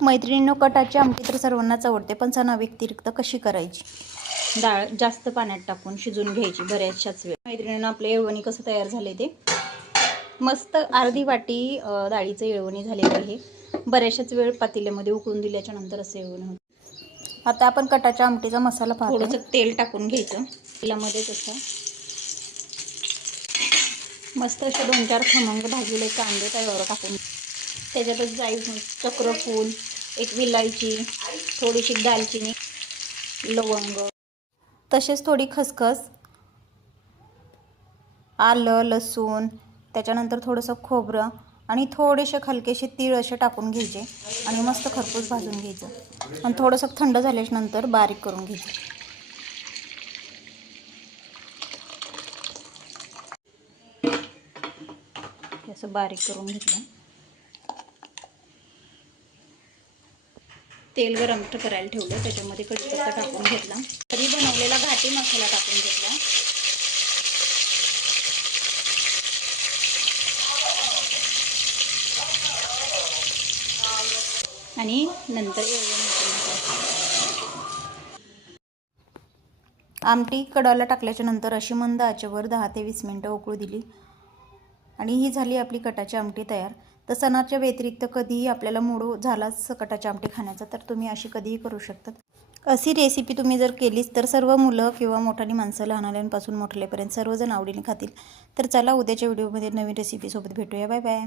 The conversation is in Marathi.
मैत्रिणींनो, कटाची आमटी तर सर्वांनाच आवडते, पण सणाव्यतिरिक्त कशी करायची? डाळ जास्त पाण्यात टाकून शिजून घ्यायची बऱ्याचशाच वेळ. मैत्रिणींनो, आपले येळवणी कसं तयार झाले ते मस्त अर्धी वाटी डाळीचं येळवणी झालेलं आहे. बऱ्याचशाच वेळ पातेल्यामध्ये उकळून दिल्याच्या नंतर असं येळवणी होतं. आता आपण कटाच्या आमटीचा मसाला पाहतो. थोडंसं तेल टाकून घ्यायचं. तेलामध्ये तसं मस्त असे 2-4 खमंग भाजलेले कांदे त्यावर टाकून त्याच्यातच जायफळ, चक्रफूल, एक विलायची, थोडीशी दालचिनी, लवंग, तसेच थोडी खसखस, आलं, लसूण, त्याच्यानंतर थोडंसं खोबरं आणि थोडेसे हलकेसे तीळ असे टाकून घ्यायचे आणि मस्त खरपूस भाजून घ्यायचं आणि थोडंसं थंड झाल्याच्या नंतर बारीक करून घ्यायचं. असं बारीक करून घेतलं. तेल गरम करायला ठेवलं, त्याच्यामध्ये कढीपत्ता टाकून घेतला. घरी बनवलेला घाटी मसाला टाकून घेतला आणि नंतर आमटी कढायला टाकल्याच्या नंतर अशी मंद आचेवर 10 ते 20 मिनिटं उकळू दिली आणि ही झाली आपली कटाची आमटी तयार. तर सणाच्या व्यतिरिक्त कधीही आपल्याला मूड झालाच कटाची आमटी खाण्याचा, तर तुम्ही अशी कधीही करू शकता. अशी रेसिपी तुम्ही जर केलीच तर सर्व मुलं किंवा मोठाली माणसं, लहानल्यांपासून मोठ्यापर्यंत सर्वजण आवडीने खातील. तर चला, उद्याच्या व्हिडिओमध्ये नवीन रेसिपीसोबत भेटूया. Bye bye.